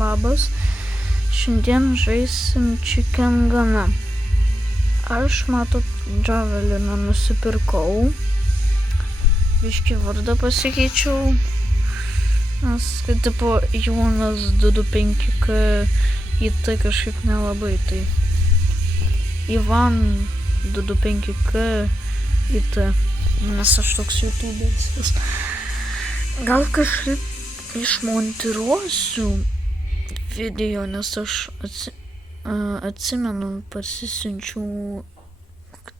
labas. Šiandien žaisim Chicken Gana. Aš, matot, Javeliną nusipirkau. Biškį vardą pasikeičiau. Nes, kad tipo Jonas 225K į tai kažkaip nelabai. Tai Ivan 225K į tai. Nes aš toks YouTube'is. Gal kažkaip išmontiruosiu video, nes aš atsimenu, pasisiunčiau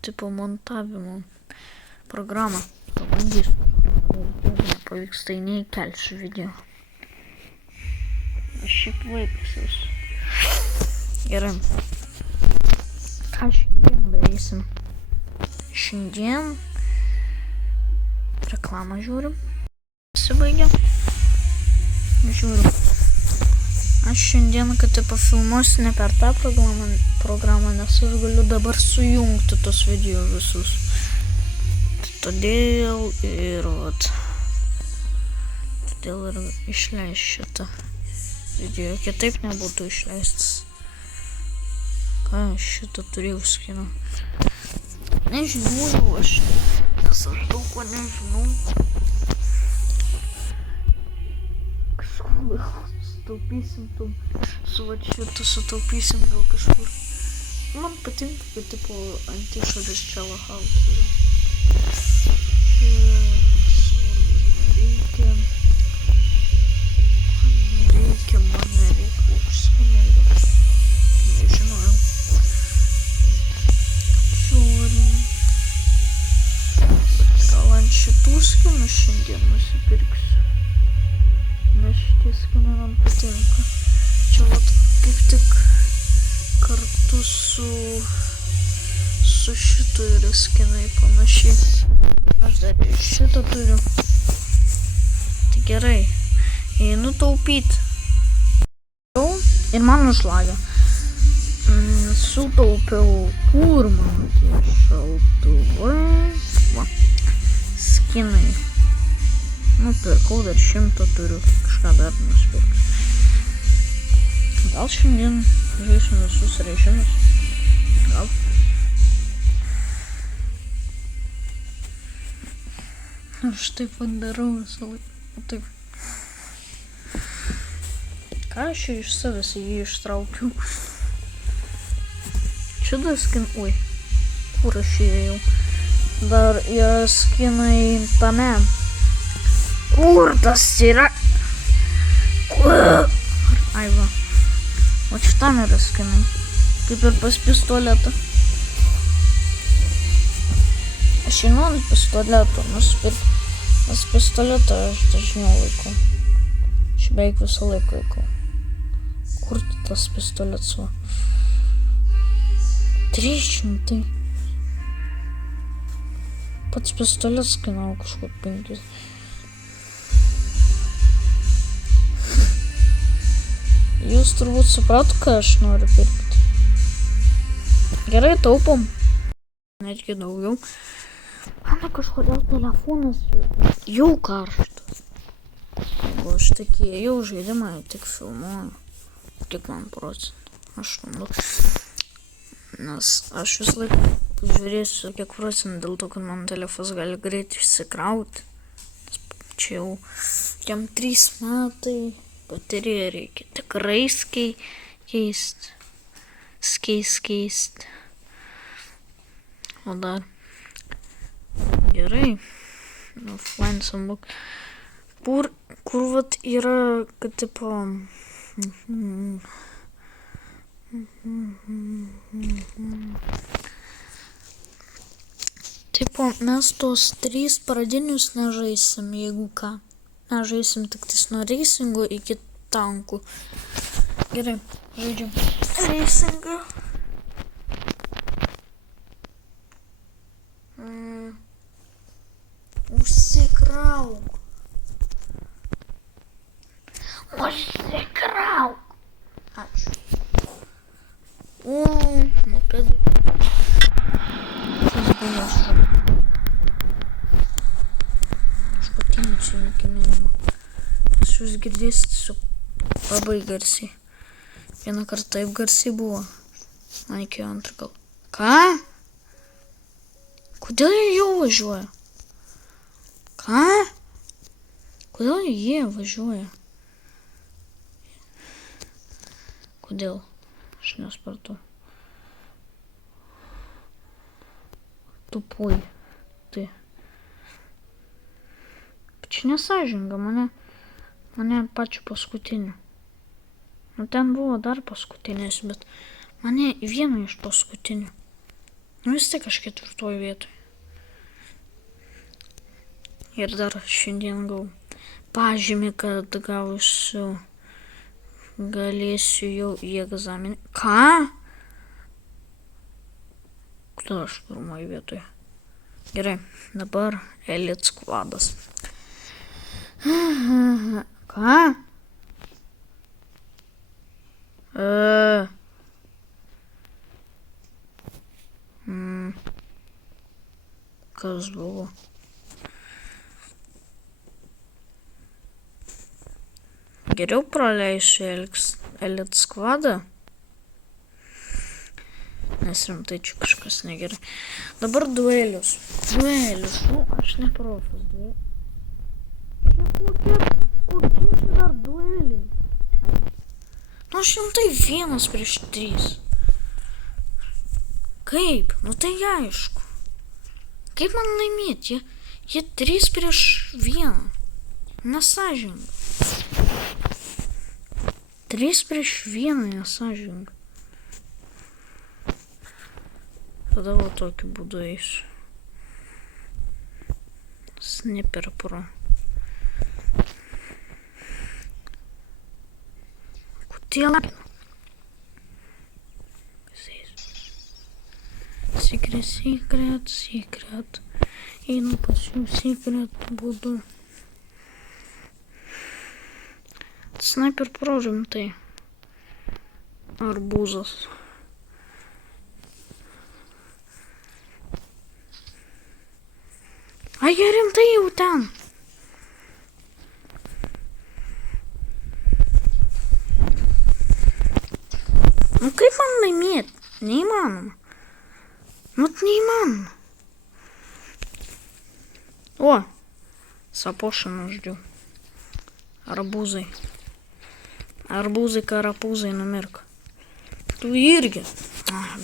tipo montavimo programą. Pabandysiu. Nepavyks, tai neįkelsiu video. Aš šiaip vaikas esu. Gerai. Ką šiandien darysim? Šiandien reklamą žiūrim. Pasibaigė. Žiūriu. Aš šiandien, kad tipo filmuosiu ne per tą programą, nes aš galiu dabar sujungti tos video visus. Todėl ir išleis šitą video. Kitaip nebūtų išleistas. Ką aš šitą turėjau skiną? Nežinau aš. Nes aš daug ko nežinau. Kažkur sutaupysim su šitą sutaupysim gal kažkur. Man patinka, kad tipo ant išorės čia lahaus yra. Man nereikia užskanėlio. Nežinojau. Žiūrim. Gal ant šitų skinų šiandien nusipirksiu. Nes šitie skinai man patinka. Čia kaip tik kartu su šitu yra skinai panašiai. Aš dar ir šitą turiu. Tai gerai. Einu taupyti. Ir man užlagė. Sutaupiau kur mano tie šaltuvai. Va. Skinai. Nupirkau, dar 100 turiu. Kažką dar nusipirksiu. Gal šiandien žaisim visus režimus. Gal. Aš taip darau visą laiką. Taip. Ką aš iš savęs jį ištraukiu? Čia dar skin... Ui. Kur aš įėjau? Dar yra skinai tame. Kur tas yra? Kur? Ai va. O čia tam yra skinai. Kaip ir pas pistoletą. Aš einu ant pistoleto nusipirkti. Nes pistoletą aš dažniau laikau. Aš beveik visą laiką laikau. Kur tas pistoletas va? 300. Pats pistoletas kainavo kažkur 5. Jūs turbūt suprato, ką aš noriu pirkti. Gerai, taupom. Netgi daugiau. Mano kažkodėl telefonas jau karštas. Jeigu aš tik įėjau žaidimą, tik filmuoju. Kiek man procentų? 8. Nes aš vis laik pažiūrėsiu kiek procentų, dėl to, kad mano telefonas gali greit išsikrauti. Čia jau jam 3 metai, bateriją reikia tikrai keisti. Keisti. O dar gerai. Offline sambuk. Kur vat yra, kad tipo... Tipo, mes tos 3 pradinius nežaisim, jeigu ką. Nežaisim tik tais nuo reisingo iki tankų. Gerai, žaidžiam reisingą. Užsikrauk. Ačiū. Mopedai. Tas buvo aš patinčiau iki minimo. Aš jūs girdėsit su labai garsiai. Vieną kartą taip garsiai buvo. Man reikėjo antrą gal. Ką? Kodėl jie jau važiuoja? Ką? Kodėl jie važiuoja? Kodėl? Aš nesupratau. Tupui. Tai. Čia nesąžinga, mane pačiu paskutiniu. Nu, ten buvo dar paskutinis, bet mane vieną iš paskutinių. Nu, vis tiek aš 4 vietoj. Ir dar šiandien gavau pažymį, kad gausiu, galėsiu jau į egzaminį. Ką? Kodėl aš 1 vietoje? Gerai, dabar Elite Squadas. Ką? Kas buvo? Geriau praleisiu Elite Squadą. Nes rimtai čia kažkas negerai. Dabar duelius. Nu, aš ne profas. Kokie čia dar dueliai? Nu, aš rimtai 1-3. Kaip? Nu, tai aišku. Kaip man laimėti? Jie 3-1. Nesąžinga. 3-1 nesąžinga. Tada va tokiu būdu eisiu. Sniper Pro. Kodėl? Secret. Einu pas jų secret būdu. Sniper Pro rimtai. Arbūzas. Ai, jie rimtai jau ten. Nu, kaip man laimėti? Neįmanoma. Nu, neįmanoma. O, Sapošiną žodžiu. Arbūzai. Arbūzai, karapūzai, numirk. Tu irgi.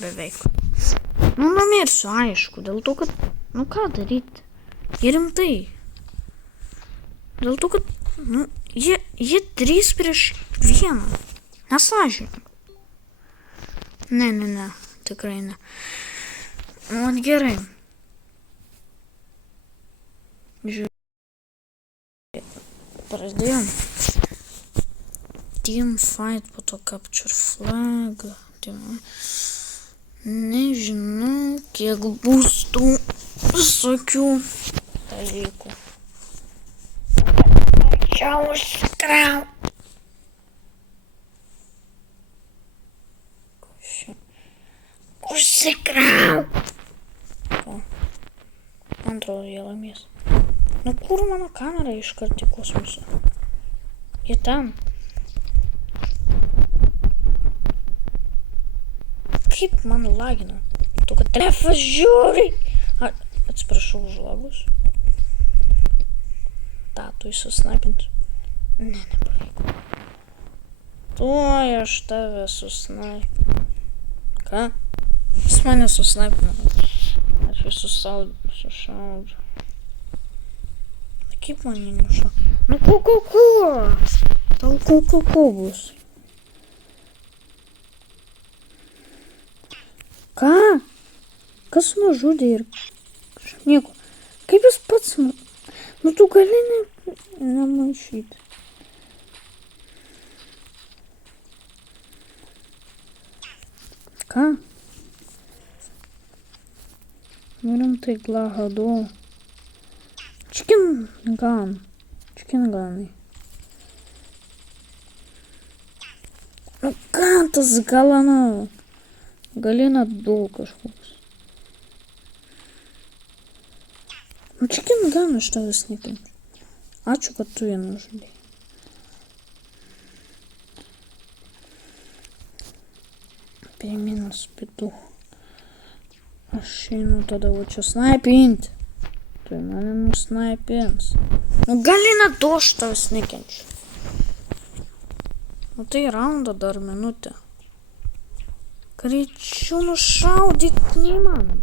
Beveik. Nu, numirsiu, aišku, dėl to, kad... Nu, ką daryti? Jie rimtai. Dėl to, kad... Nu, jie 3-1. Nesąžininga. Ne. Tikrai ne. Nu, gerai. Žiūrėjau. Pradėjom. Team fight, po to capture flag. Nežinau, kiek bus tų visokių dalykų. Čia užsikrau. Užsikrau. Man atrodo, jie laimės. Nu, kur mano kamera iškart į kosmosą? Jie ten. Kaip man lagino? Tu, kad telefas žiūri. Atsiprašau už lagus. Tu įsisnapinti. Ne, nepavyko. Tuoj aš tave susnaipiu. Ką? Jis mane susnaipino. Aš jį sušaudžiu. Kaip man jį nušaudžiu? Nu, kukuku! Tau kukuku bus. Ką? Kas nužudė ir... Nieko. Kaip jis pats... Nu, tu gali nemaišyti. Ką? Rimtai glahado. Chicken gunai. Nu, ką tas galana? Galina daug kažkoks. Nu, chicken gun iš tavęs nekenčiu. Ačiū, kad tu jį nužudei. Pirminas pitų. Aš einu tada čia snaipinti. Tai mane nusnaipins. Nu gali net aš tavęs nekenčiu. Nu tai raundą dar minutę. Greičiau nušaudyk neįmanoma.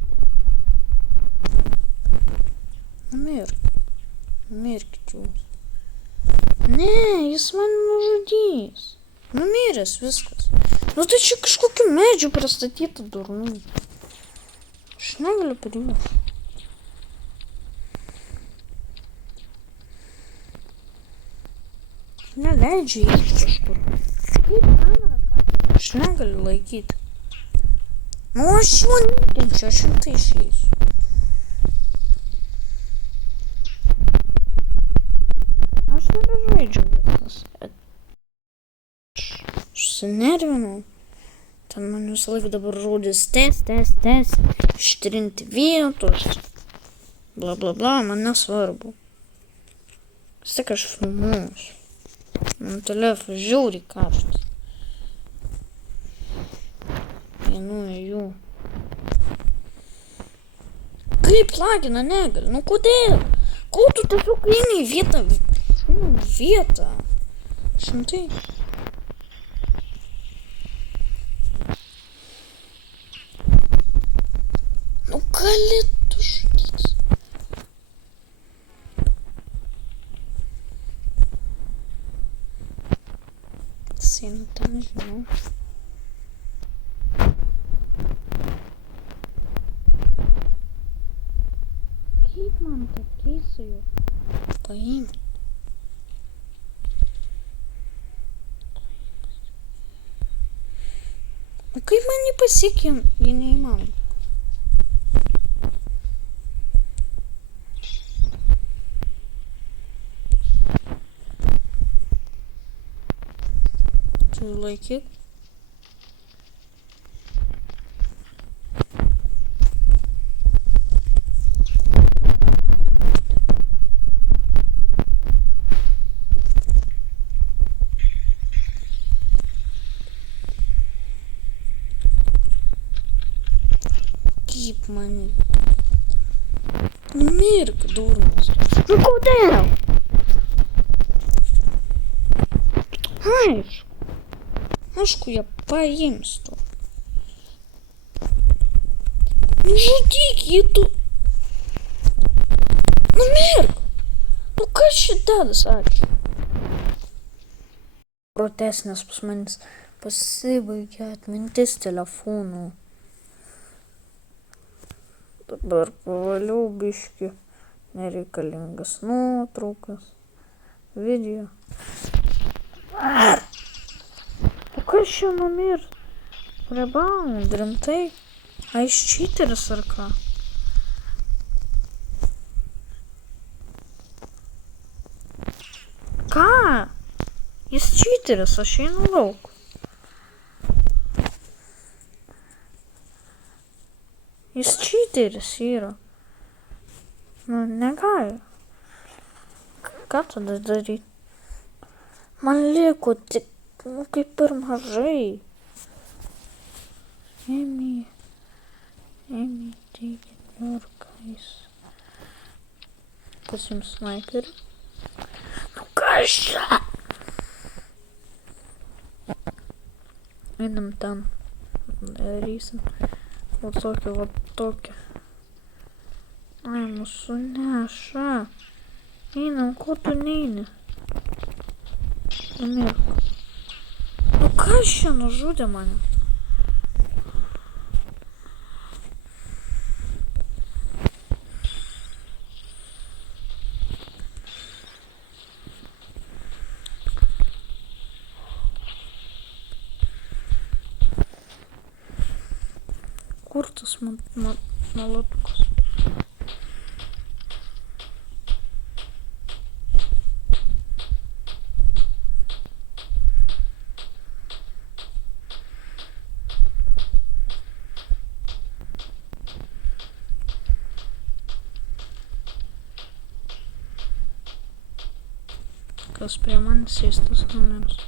Mirkit jūs. Ne, jis man nužudys. Numiręs viskas. Nu tai čia kažkokiu medžiu pristatyta durnų. Aš negaliu prieš. Neleidžiu eiti kažkur. Kaip kamera, ką? Aš negaliu laikyti. Nu aš jau nekenčiu, aš jau tai išeisiu. Aš nebežaidžiu viskas. Susinervinau. Ten man visą laiką dabar žodis tes. Ištrinti vietos. Bla bla bla, man nesvarbu. Vis tik aš filmuosiu. Man telefas žiauriai karštas. Einu. Kaip lagina negali? Nu kodėl? Ko tu tiesiog eini į vietą? Šimtai. Nu gali tu žudyti. Sėnu ten, žinau. Kaip man tą keisą jau paimti? O kaip man jį pasiekė, jį neįmanoma. Turiu laikyti. Kaip man... Numirk, durnas. Nu kodėl? Aišku, jie paims tu. Nužudyk jį tu. Numirk. Nu kas šitadas, ačiū. Protestinės pas manis pasibaigė atmintis telefonų. Dabar pavaliau biškį nereikalingas nuotraukas, video. O kas čia numirs? Rebound, rimtai? A jis čyteris ar ką? Ką? Jis čyteris, aš einu lauk. Jis čyteris yra. Nu, negali. Ką tada daryti? Man liko tik, nu, kaip ir mažai. Emi, taigi, niurkais. Pasiims sniperį. Nu, kas čia? Einam ten. Darysim. Va tokia. Ai, mūsų neša. Einam, kur tu neini? Numirk. Nu kas čia nužudė mane? Kur tas malatukas? Kas prie manęs sėstas numirs.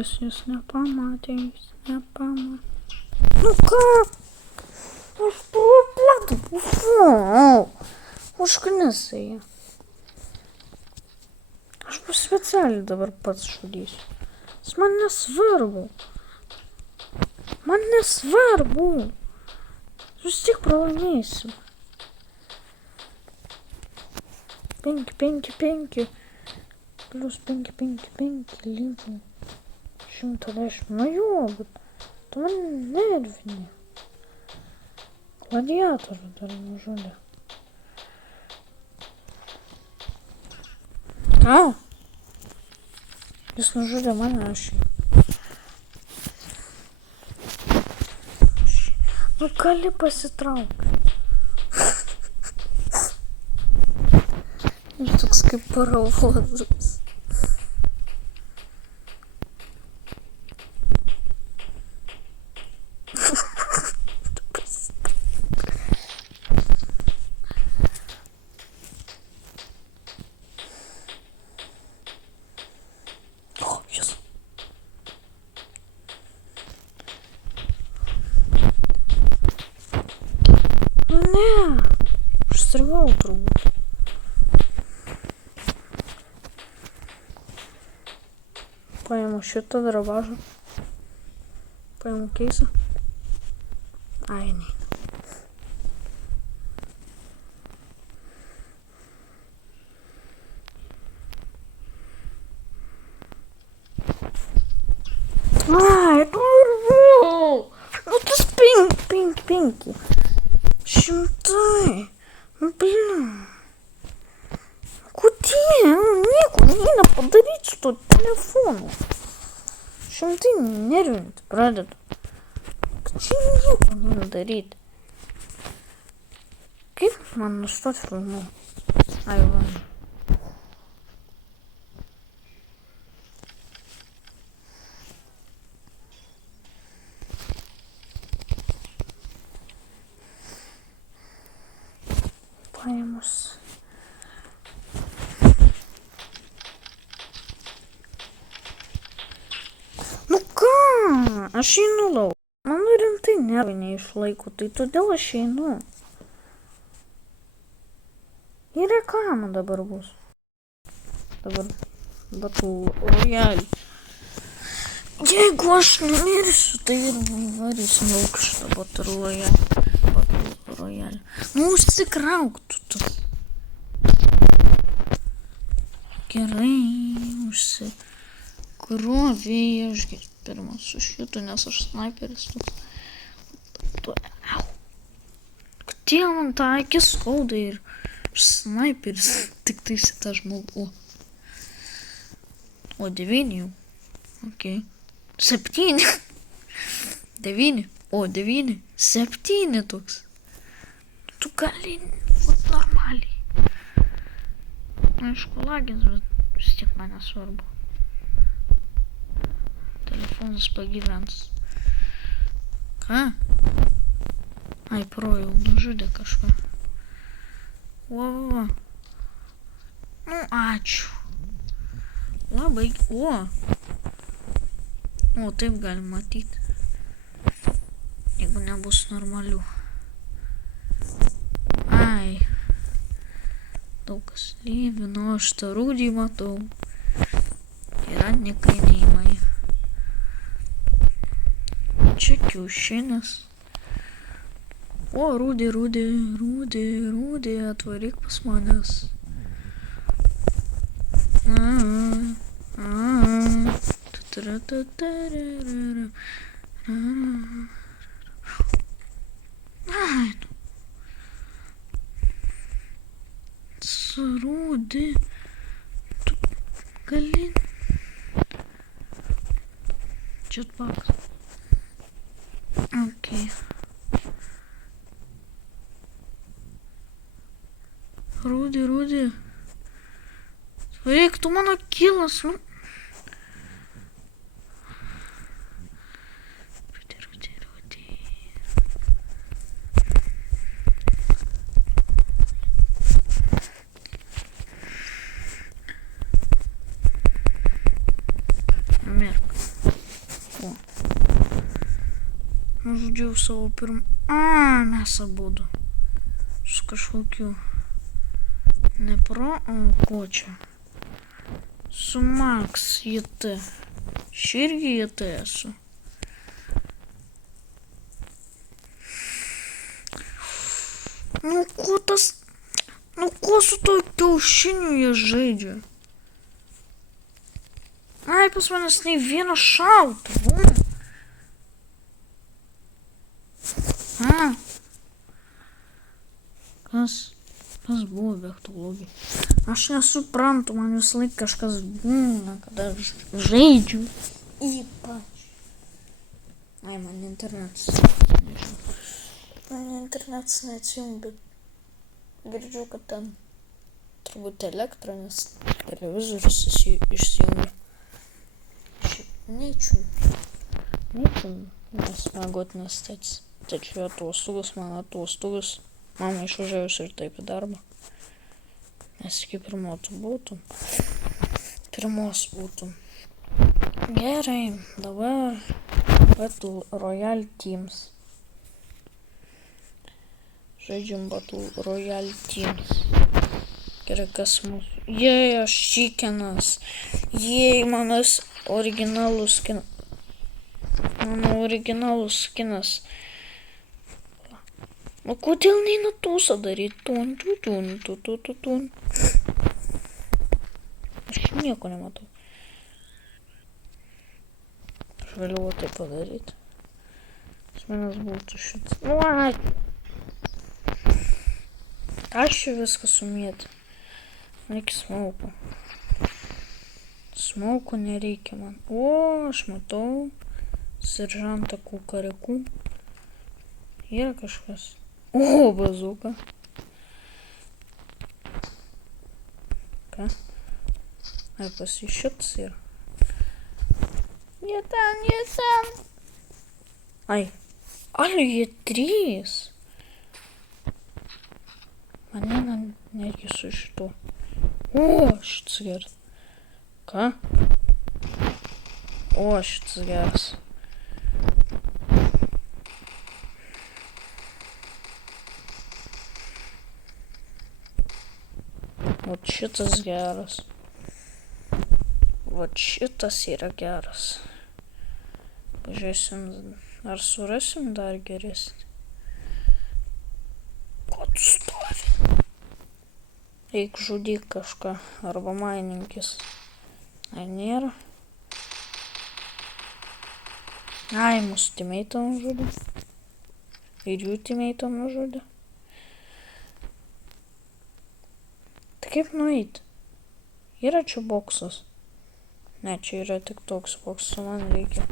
Jis nepamatė, Nu ką? Aš turiu platų buvau. Užknisai. Aš bus specialiai dabar pats šudysiu. Man nesvarbu. Man nesvarbu. Vis tik pralaimėsiu. 5 plus 5 lygiai 110. Nu jo, bet tu man nervini. Gladiatorių dar nužudė. Ką? Jis nužudė mane, aš jį. Nu gali pasitraukti. Ir toks kaip parodas. Užstrigau turbūt. Paimu šitą drabažą. Paimu keisą. Ai, ne. Ai, turbūt. Nu tas 5. 100. Блин. Kodėl? Nieko neina padaryti su to telefonu. Šimtai nervinti pradeda. Kad čia nieko neina daryti. Kaip man nustoti filmuoti? Ai, va. Paėmus. Nu ką? Aš einu lauk. Mano rimtai nervai neišlaiko, tai todėl aš einu. Ir reklama dabar bus. Dabar Battle Royale. Jeigu aš numirsiu, tai ir varysim lauk šitą Battle Royale. Nu, užsikrauk tu. Gerai, užsikrovė. Aš pirmas su šitu, nes aš sniperis. Au. Kodėl man tą akį skauda ir sniperis tik tais tą žmogų. O 9 jau. Ok. 7. 9. O 9. 7 toks. Tu gali būt normaliai. Aišku, lagins, bet vis tiek man nesvarbu. Telefonas pagyvens. Ką? Ai, pro jau nužudė kažką. Va. Nu, ačiū. Labai. O, taip galim matyti. Jeigu nebus normalių. Ai. Daug kas lyvino, aš tą rūdį matau. Yra nekainėjimai. Čia kiaušinis. O, rūdį, atvaryk pas manęs. Ai, Rūdį, tu gali. Jetpack. Ok. Rūdį. Reik, tu mano kilas, nu. Rūdį. Merk. žaidžiau savo pirmą... Mes abudu. Su kažkokiu... O ko čia? Su Max JT. Aš irgi JT esu. Ko su to kiaušiniu jie žaidžia? Pas manęs nei vieno šautuvo. Kas buvo vektorologija? Aš nesuprantu, man vis laik kažkas būna, kada aš žaidžiu. Ypač. Man internetas. Nežinau. Man internetas neatsijungia, bet girdžiu, kad ten turbūt elektra, nes televizorius išsijungia. Neičiau, nes mėgot nestets. Tačiau atostogos, man atostogos. Mama išvažiavus ir taip į darbą. Nes iki pirmos būtų. Gerai, dabar Battle Royale Teams. Žaidžiam Battle Royale Teams. Gerai, kas mūsų... Aš čikenas. Manas originalus skinas. Mano originalus skinas. O kodėl neina tūsą daryti? Tun. Aš nieko nematau. Aš vėliau tai padaryti. Manas būtų šitas. Aš čia viską sumėti. Reikia smauko. Smauko nereikia man. Aš matau. Seržantą Kukarikų. Yra kažkas. Bazuka. Ką? Pas jį šitas yra. Jie ten. Jie 3. Man netgi su šituo. Šitas geras. Ką? Šitas geras. Šitas geras. Šitas yra geras. Pažiūrėsim, ar surasim dar geresnį. Ko tu stovi? Reik žudyk kažką. Arba maininkis. Nėra. Mūsų timeitą nužudė. Ir jų timeitą nužudė. Kaip nueiti? Yra čia boksas. Ne, čia yra tik toks boksas, man reikia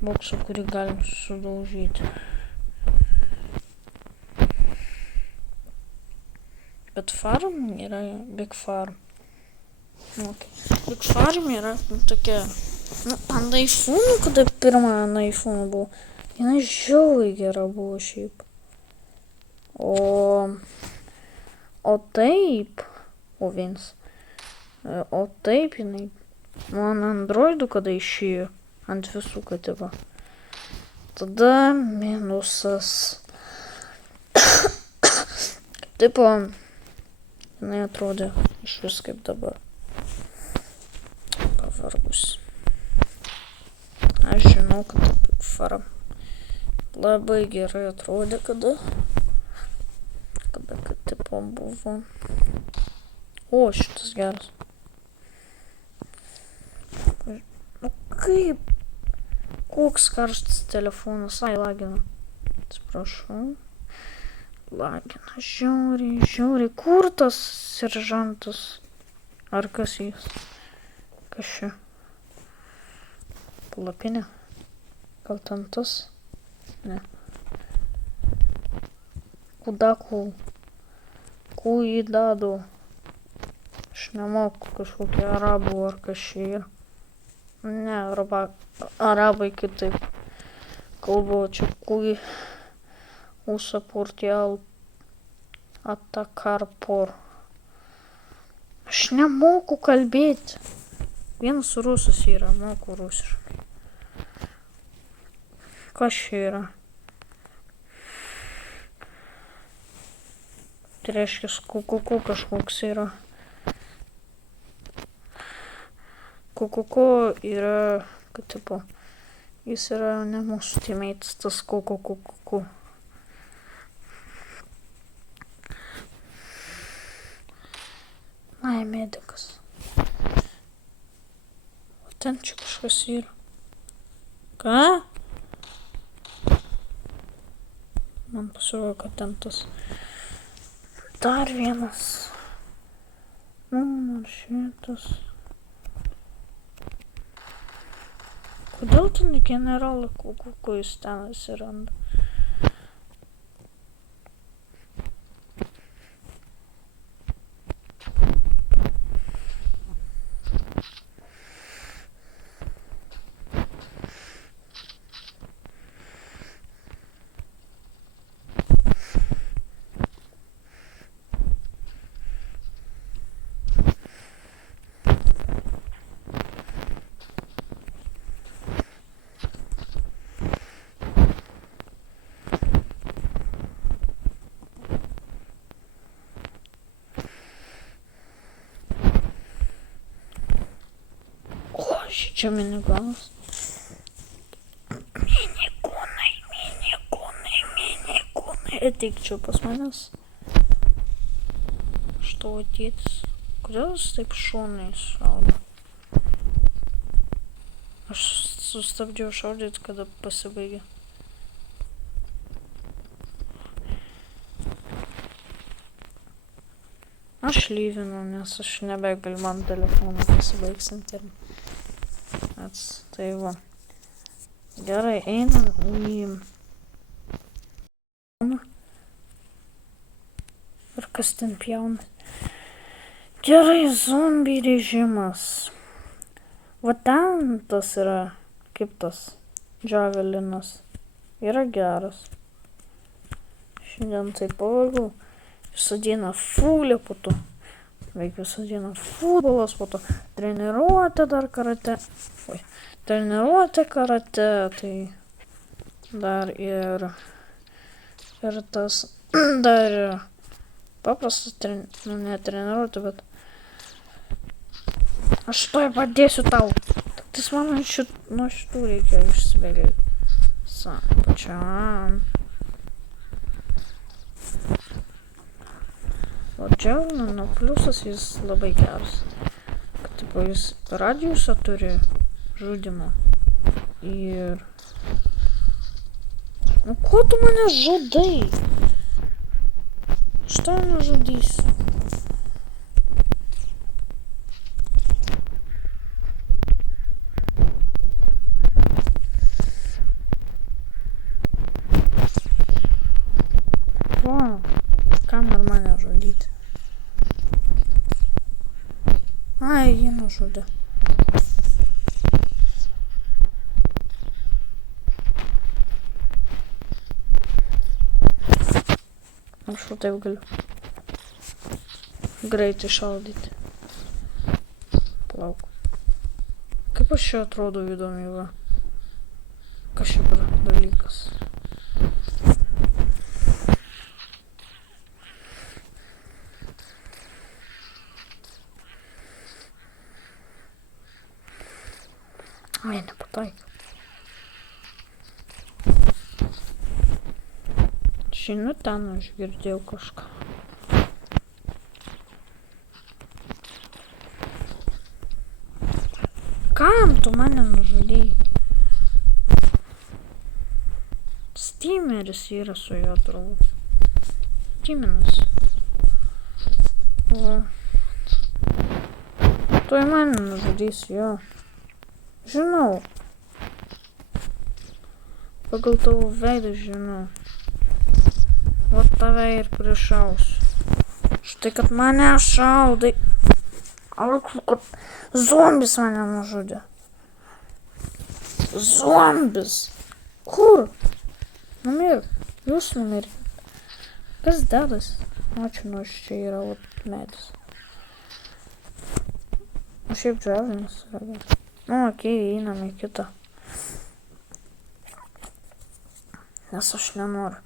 bokso, kurį galim sudaužyti. Bet farm yra Big Farm. Big Farm yra tokia... Ant iPhone, kada pirmą ant iPhone buvo, jinai žiauriai gera buvo šiaip. O taip jinai, man Androidų kada išėjo, ant visų katiba. Tada minusas. Tipo, jinai atrodė iš vis kaip dabar. Pavargus. Aš žinau, kad Farm labai gerai atrodė, kada kad tipo buvo. Šitas geras. Kaip? Koks karštas telefonas? Lagina. Atsiprašau. Lagina. Žiauriai. Kur tas seržantas? Ar kas jis? Kas čia? Palapinė? Gal ten tas? Ne. Kudaku. Kuidadu. Aš nemoku kažkokie arabų ar kas čia yra. Ne, arabai kitaip kalba, čia kui usapurtial atakar por. Aš nemoku kalbėti. Vienas rusas yra, moku rusiškai. Kas čia yra? Tai reiškia, kukuku kažkoks yra. Kukuku yra, kad tipo, jis yra ne mūsų teammates, tas kukuku. Ai, medikas. O ten čia kažkas yra. Ką? Man pasiūlo, kad ten tas. Dar vienas. Ar šitas. Kodėl ten generalą kukuku jis ten atsiranda? Čia minigonas. Minikūnai. Ateik čia pas manęs. Što tėtis? Kodėl jis taip šauniai šaudo? Aš sustabdžiau šaudyti, kada pasibaigė. Aš lyvinu, nes aš nebegaliu, man telefoną pasibaigs internet. Tai va. Gerai, einam į... Ir kas ten pjauna? Gerai, zombie režimas. Va ten tas yra, kaip tas Javelinas. Yra geras. Šiandien tai pavargau. Visą dieną fulė po to. Veik visą dieną futbolas, po to treniruotė dar karate. Treniruotė karate, tai dar ir tas, dar ir paprastas, ne treniruotė, bet aš tuoj padėsiu tau. Tas man nuo šitų reikia išsibėgėti. Pačiam. O čia, nu, pliusas jis labai geras. Kad, tipo, jis radiusą turi žudimo. Ir... Nu, ko tu mane žudai? Aš tave nežudysiu. Va, kam ir mane žudyti? Ai, jie nužudė. Aš jau taip galiu greitai šaudyti. Plauk. Kaip aš čia atrodo įdomi, va. Kas čia per dalykas? Ai, nepataik. Žinau, ten aš girdėjau kažką. Kam tu mane nužudėjai? Steameris yra su juo turbūt. Steaminas. O. Tu į mane nužudysi, jo. Žinau. Pagal tavo veidą žinau. O tave ir prišausiu. Štai, kad mane šaudai. Alku, kad zombis mane nužudė. Zombis. Kur? Numirk. Jūs numirkit. Kas dedas? Ačiū, nors čia yra medis. O šiaip džiavinas yra geras. Nu, okei, einam į kitą. Nes aš nenoriu.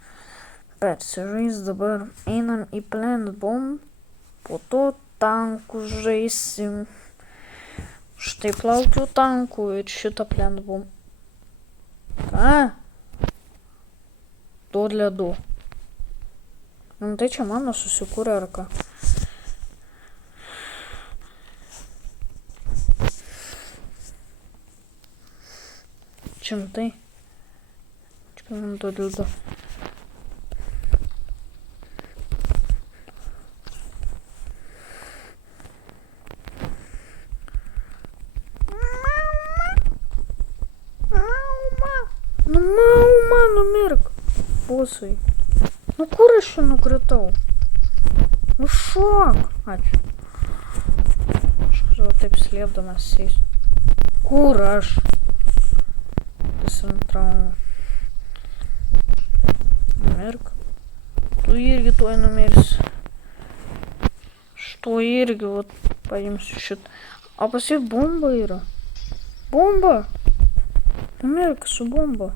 Persižais dabar. Einam į Plant Bomb. Po to tankų žaisim. Štai plaukiu tankų ir šitą Plant Bomb. Ką? Duod ledų. Nu tai čia mano susikūrė ar ką? Šimtai. Čia man duod ledų. Numirk, pusai. Nu kur aš čia nukritau? Nu šok. Ačiū. Aš kažkaip taip slėpdamas eisiu. Kur aš? Trauma. Numirk. Tu irgi tuoj numirsi. Aš tuoj irgi vat, paimsiu šitą. O pas jį bomba yra. Bomba. Numirk su bomba.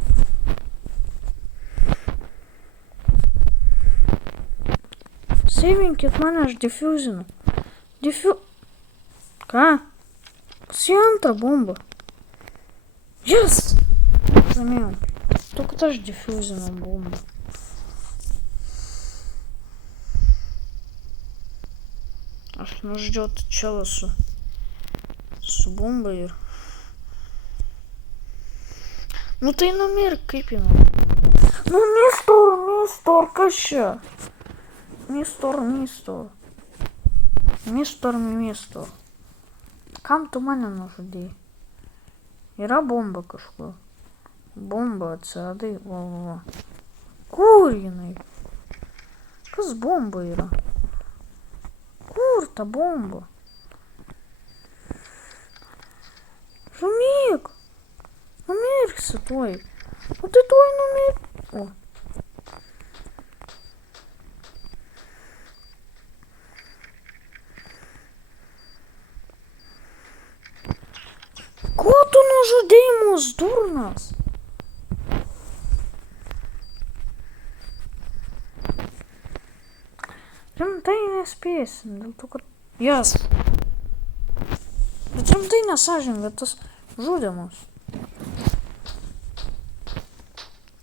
Seivinkit mane, aš defuzinu. Ką? Pas jį antrą bombą. Yes! Laimėjom. Tu, kad aš defuzinau bombą. Aš nužudžiau čelą su bomba ir... Nu tai numirk, kaip įmanoma. Nu Mistor, kas čia? Mistor. Kam tu mane nužudėjai? Yra bomba kažkur. Bomba atsiradai, va. Kur jinai? Kas bomba yra? Kur ta bomba? Žumyk! Numirksi tuoj. O tai tuoj numirk. O. Ko tu nužudei mus, durnas? Rimtai nespėsim, dėl to, kad... Jas. Bet rimtai nesąžinga, tas žudė mus.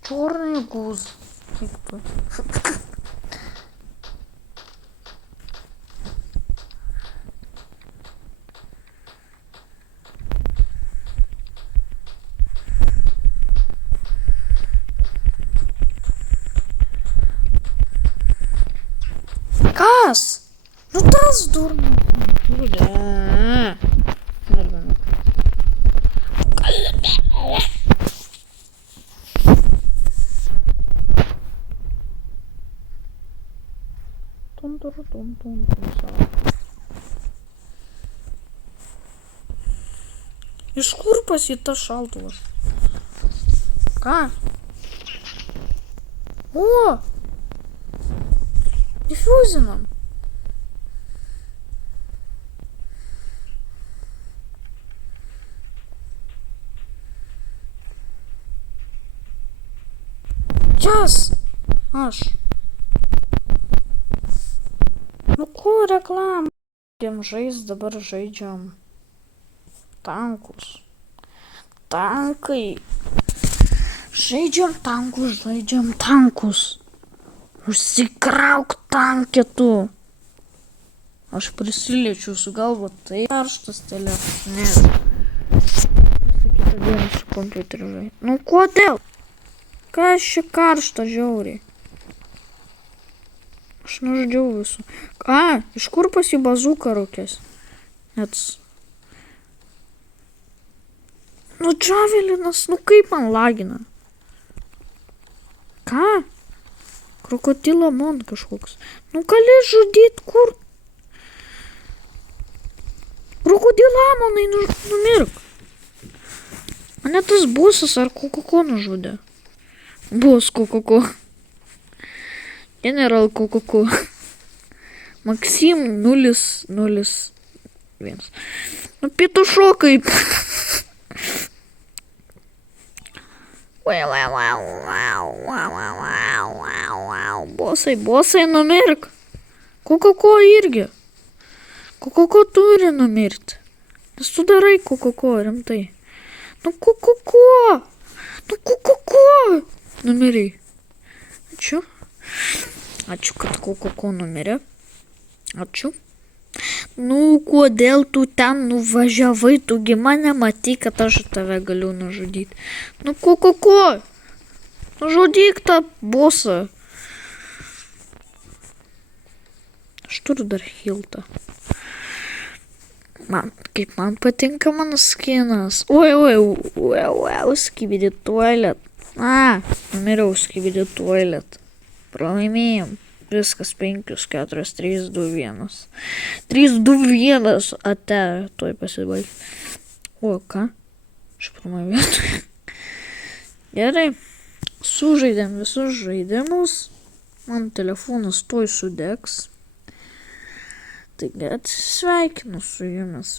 Čornai guz. Kaip tu? Kas? Nu tas durnas. Žudė. Tum. Iš kur pas jį tas šautuvas? Ką? O! Defuzinam. Jas! Aš. Nu kur reklamą? Dabar žaidžiam tankus. Tankai. Žaidžiam tankus. Užsikrauk tankė tu. Aš prisiliečiu su galva, tai karštas telefonas. Visą kitą dieną su kompiuteriu žaidžiu. Nu kodėl? Kas čia karšta žiauriai? Aš nužudžiau visų. Iš kur pas jį bazuka rūkės? Net... Nu džavelinas, nu kaip man lagina? Ką? Krokodilo mon kažkoks. Nu gali žudyt kur? Krokodilamonai numirk. Mane tas bosas ar kokoko nužudė. Bos kokoko. General kokoko. Maksim 001. Nu pietušokai. Wow. Bosai, numirk. Kokoko irgi. Kokoko turi numirti. Nes tu darai kokoko, rimtai. Nu kokoko. Numiriai. Ačiū. Ačiū, kad kokoko numirė. Ačiū. Nu, kodėl tu ten nuvažiavai, tugi mane matai, kad aš tave galiu nužudyti. Nu, kokoko. Nužudyk tą bosą. Aš turiu dar hiltą. Kaip man patinka mano skinas. Oi, skibidi toilet. Numiriau skibidi toilet. Pralaimėjom. Viskas 5, 4, 3, 2, 1. 3, 2, 1. Ate, tuoj pasibaig. O, ką? Aš pirmą vietą. Gerai. Sužaidėm visus žaidimus. Man telefonas tuoj sudegs. Taigi atsisveikinu su jumis.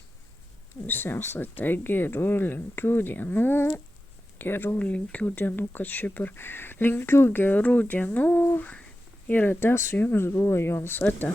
Visiems ate gerų linkių dienų. Kad šiaip ir linkiu gerų dienų. Ir ate su jumis buvo Jonas. Ate.